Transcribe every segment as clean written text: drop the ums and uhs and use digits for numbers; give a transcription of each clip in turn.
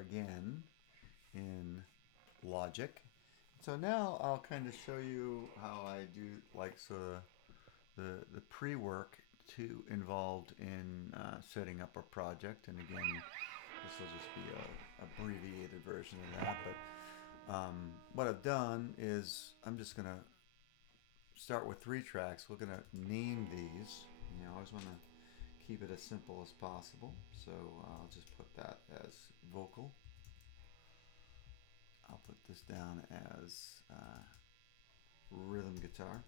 guitar again in Logic. So now I'll kind of show you how I do like sort of the pre-work to involved in setting up a project. And again, this will just be a abbreviated version of that. But what I've done is I'm just gonna start with 3 tracks. We're gonna name these. You know, I always want to keep it as simple as possible. So I'll just put that as vocal. I'll put this down as rhythm guitar.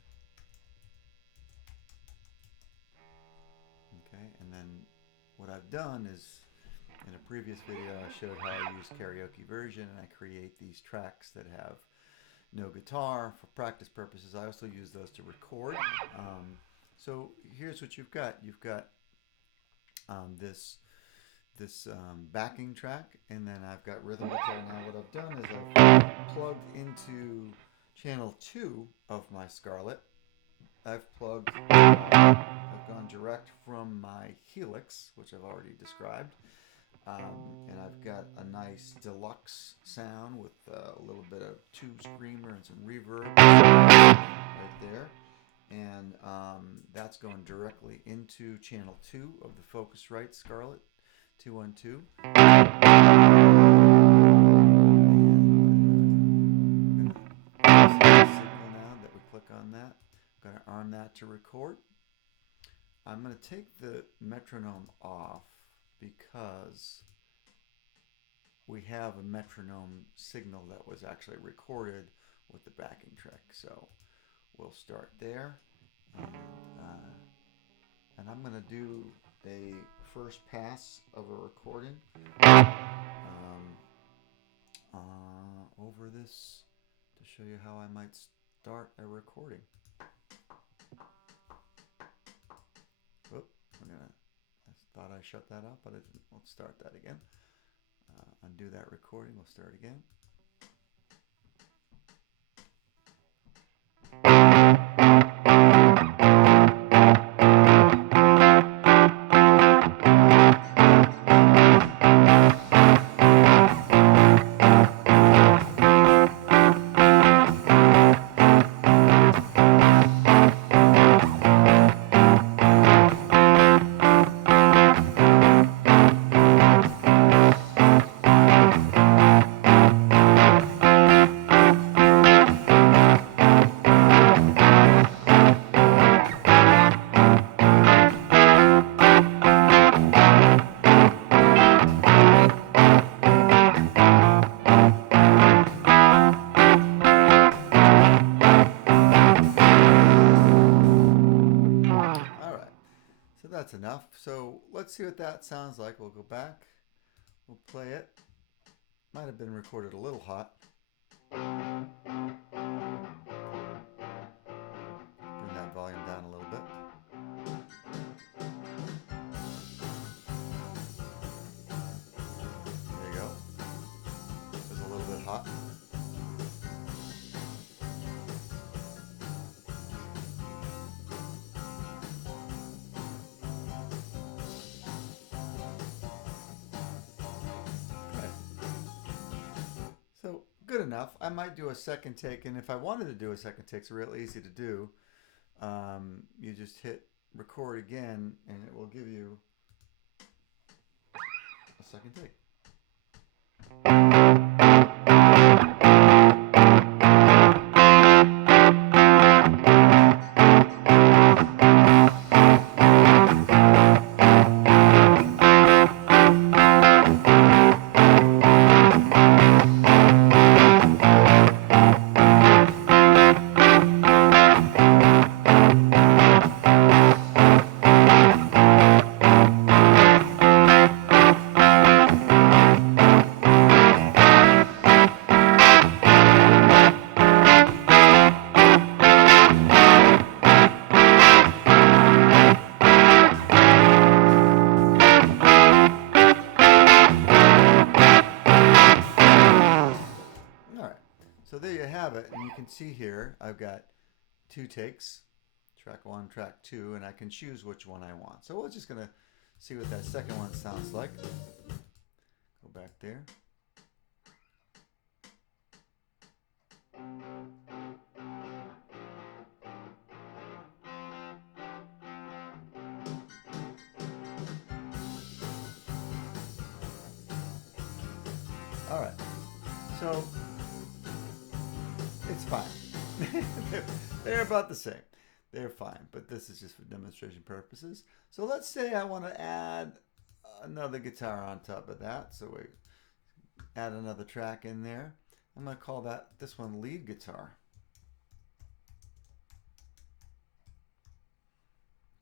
Okay, and then what I've done is in a previous video I showed how I use karaoke version and I create these tracks that have no guitar for practice purposes. I also use those to record. So here's what you've got. You've got this backing track, and then I've got rhythm guitar. Now what I've done is I've plugged into channel 2 of my Scarlett. I've gone direct from my Helix, which I've already described. And I've got a nice deluxe sound with a little bit of tube screamer and some reverb right there. And that's going directly into channel 2 of the Focusrite Scarlett 212. Signal now that we click on that. I'm going to arm that to record. I'm going to take the metronome off because we have a metronome signal that was actually recorded with the backing track. So we'll start there. And I'm going to do a first pass of a recording over this to show you how I might start a recording. Oop, I thought I shut that off, but I didn't. Let's start that again. Undo that recording. We'll start again. That's enough. So let's see what that sounds like. We'll go back. We'll play it. Might have been recorded a little hot. Bring that volume down a little bit. There you go. It was a little bit hot. So good enough. I might do a second take, and if I wanted to do a second take, it's real easy to do. You just hit record again, and it will give you a second take. So there you have it, and you can see here I've got 2 takes, track 1, track 2, and I can choose which one I want. So we're just going to see what that second one sounds like. Go back there. All right, so it's fine. They're about the same. They're fine, but this is just for demonstration purposes. So let's say I want to add another guitar on top of that. So we add another track in there. I'm going to call this one lead guitar.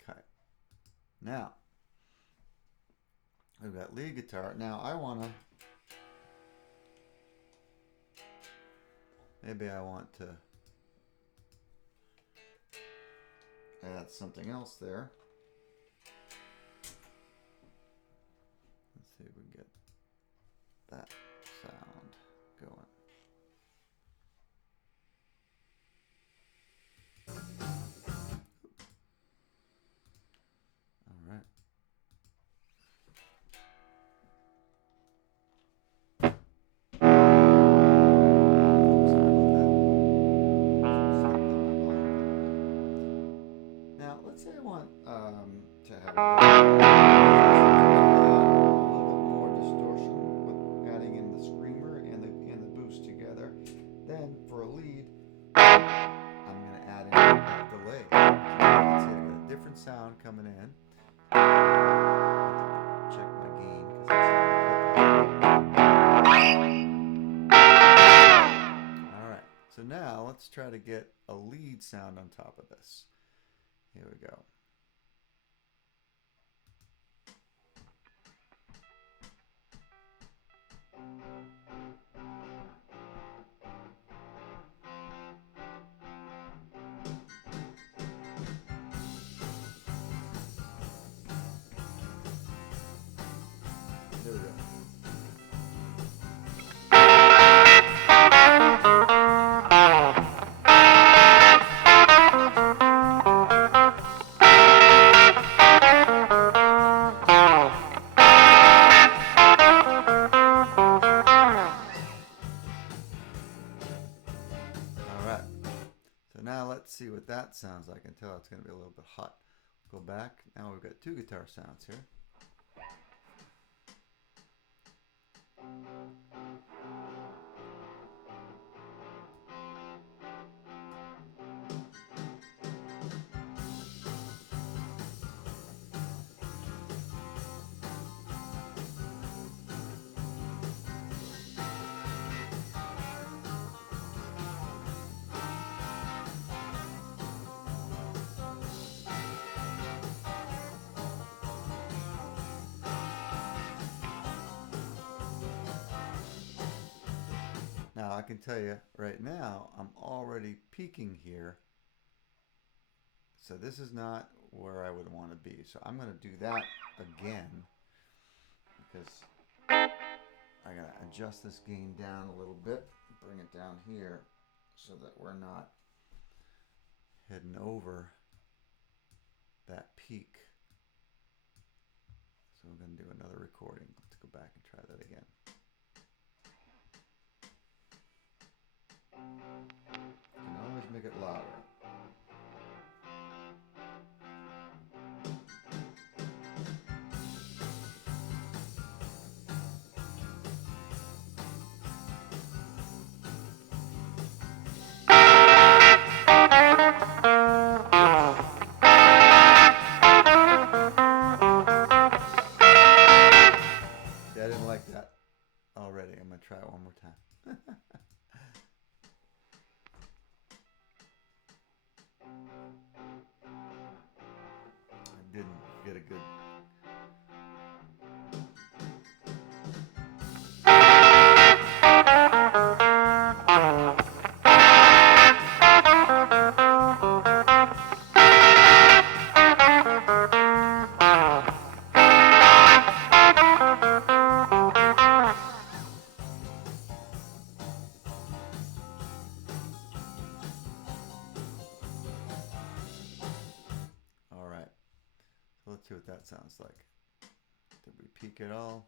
Okay. Now, we've got lead guitar. Now I want to, maybe I want to add something else there. Let's see if we can get that sound going. All right. Now, let's say I want to have a little bit more distortion with adding in the screamer and the boost together. Then for a lead, I'm going to add in that delay. So you can see I got a different sound coming in. Check my gain because all right. So now let's try to get a lead sound on top of this. Here we go. There we go. Alright, so now let's see what that sounds like. I can tell it's going to be a little bit hot. Go back. Now we've got two guitar sounds here. Now I can tell you right now, I'm already peaking here. So this is not where I would want to be. So I'm going to do that again because I'm going to adjust this gain down a little bit, bring it down here so that we're not heading over that peak. So we're going to do another recording. Let's go back and try that again. You can always make it louder. See, I didn't like that already. I'm going to try it one more time. I didn't get a good. All right. So let's see what that sounds like. Did we peak at all?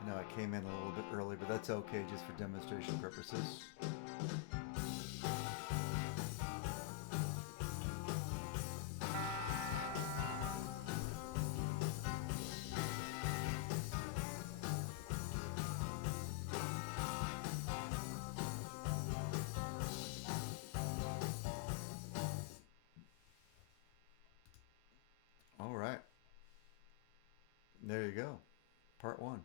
I know I came in a little bit early, but that's okay just for demonstration purposes. you go. Part 1.